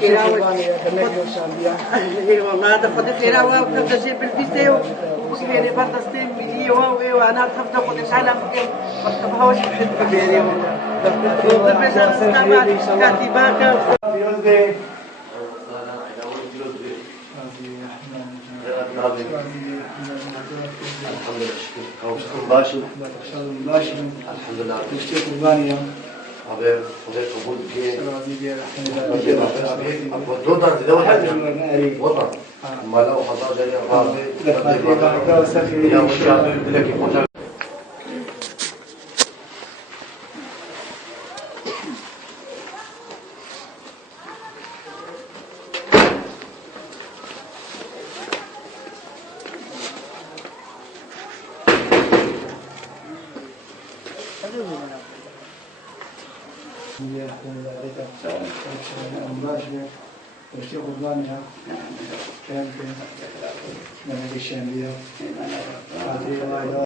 خيرا اي والله هذا خد خيرا وكذا شيء بالفيديو وكيني بطستين مليو وانا تفضل خد على مكان بطبها وش بحب بيري كاتباك الحمد لله تشتي قربانيا أبي خذيت قبول كي أبو دودا تدور وطن ما لو حضر جري أبي يا مشاهد لك يكون واشتي قربانها كان في منهج الشامية